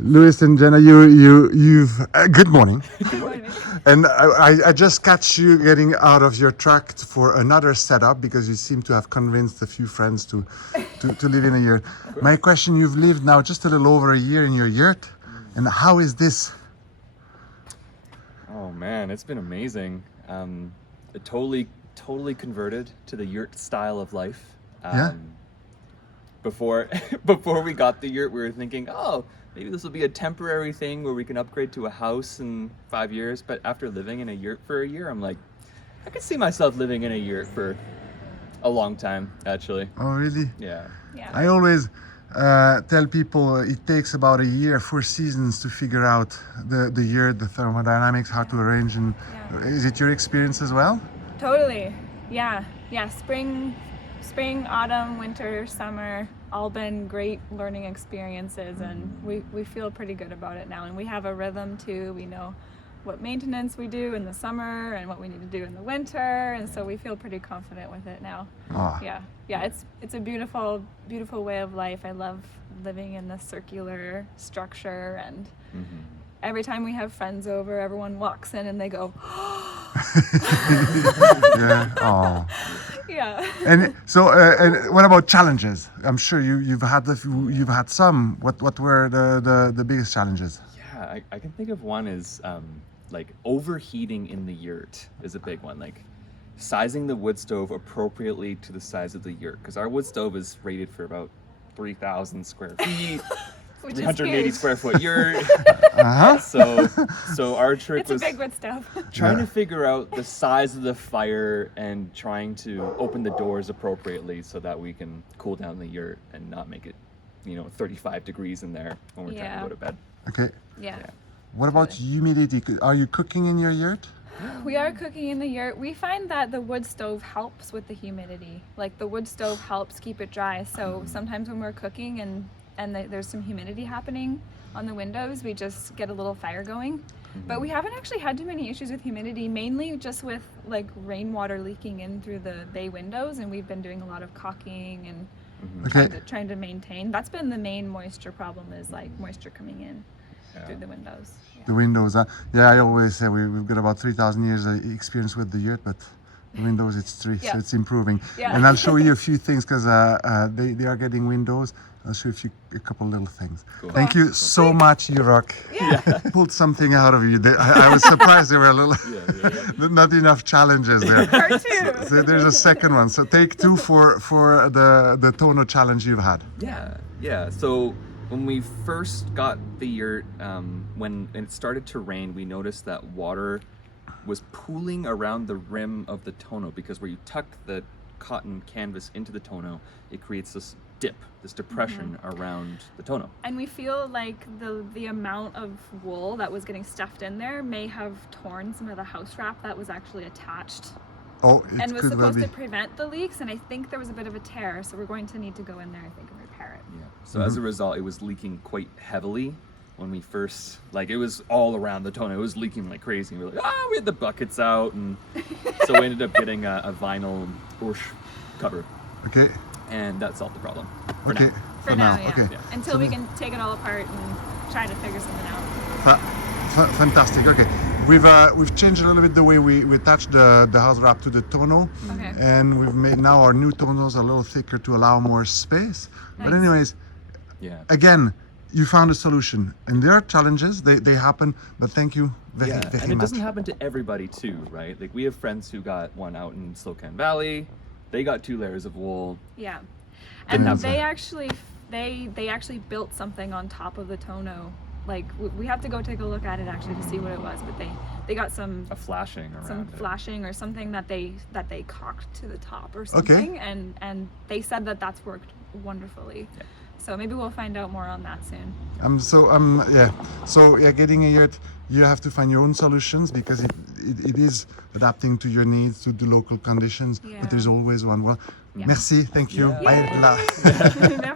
Louis and Jenna, you've good morning. Good morning. And I just catch you getting out of your truck for another setup because you seem to have convinced a few friends to live in a yurt. My question: you've lived now just a little over a year in your yurt, and how is this? Oh man, it's been amazing. It totally converted to the yurt style of life. Yeah. Before we got the yurt, we were thinking, oh, maybe this will be a temporary thing where we can upgrade to a house in 5 years. But after living in a yurt for a year, I'm like, I could see myself living in a yurt for a long time, actually. Oh, really? Yeah. Yeah. I always tell people it takes about a year, 4 seasons to figure out the yurt, the thermodynamics, how to arrange. And Yeah. is it your experience as well? Totally. Yeah. Yeah. Spring, autumn, winter, summer, all been great learning experiences, and we feel pretty good about it now. And we have a rhythm too. We know what maintenance we do in the summer and what we need to do in the winter, and so we feel pretty confident with it now. Ah. Yeah. It's a beautiful way of life. I love living in this circular structure, and every time we have friends over, everyone walks in and they go, Yeah. Oh. yeah. And so, and what about challenges? I'm sure you've had some. What were the biggest challenges? Yeah, I can think of one is like overheating in the yurt is a big one. Like sizing the wood stove appropriately to the size of the yurt, because our wood stove is rated for about 3,000 square feet, Which is 380 huge. square foot yurt. Uh-huh. So our trick It's a was big wood stove. trying Yeah. to figure out the size of the fire and trying to open the doors appropriately so that we can cool down the yurt and not make it, 35 degrees in there when we're trying Yeah. to go to bed. Okay. Yeah. What about humidity? Are you cooking in your yurt? We are cooking in the yurt. We find that the wood stove helps with the humidity. Like the wood stove helps keep it dry. So sometimes when we're cooking and there's some humidity happening on the windows, we just get a little fire going. But we haven't actually had too many issues with humidity, mainly just with like rainwater leaking in through the bay windows, and we've been doing a lot of caulking and Okay. trying to maintain. That's been the main moisture problem, is like moisture coming in through the windows. The windows. Yeah, I always say we've got about 3,000 years experience with the yurt, but the windows it's 3, Yeah. so it's improving. Yeah. And I'll show you a few things because they are getting windows. I'll show you a couple little things. Cool. Thank you so much, you rock. Yeah. Pulled something out of you. I was surprised there were a little, Yeah. not enough challenges there. Part two. So there's a second one. So take 2 for the toner challenge you've had. Yeah. So when we first got the yurt, when it started to rain, we noticed that water was pooling around the rim of the tonneau, because where you tuck the cotton canvas into the tonneau, it creates this dip, this depression around the tonneau. And we feel like the amount of wool that was getting stuffed in there may have torn some of the house wrap that was actually attached Oh, it and was could well supposed be. to prevent the leaks. And I think there was a bit of a tear, so we're going to need to go in there, I think, and repair it. Yeah. So as a result, it was leaking quite heavily when we first, it was all around the tonneau. It was leaking like crazy. We were like, we had the buckets out, and so we ended up getting a vinyl Orsh cover, Okay. and that solved the problem. For Okay. now. For now, yeah. Okay. Yeah. Until we can take it all apart and try to figure something out. Fantastic. Okay, we've changed a little bit the way we attach the house wrap to the tonneau, Okay. and we've made now our new tonneaus a little thicker to allow more space. But Nice. anyways, Yeah. again, you found a solution, and there are challenges. They happen, but thank you very Yeah, very and it much. doesn't happen to everybody too, right? Like we have friends who got one out in Slocan Valley. They got 2 layers of wool. Yeah. Didn't And have they to- actually built something on top of the tonneau. Like we have to go take a look at it actually to see what it was, but they got some A flashing around some it. flashing or something that they cocked to the top or something, and they said that that's worked wonderfully. Yeah. So maybe we'll find out more on that soon. So getting a yurt, you have to find your own solutions because it is adapting to your needs, to the local conditions. Yeah. But there's always one. Well, Yeah. merci, thank you. Yeah. Bye. Yay.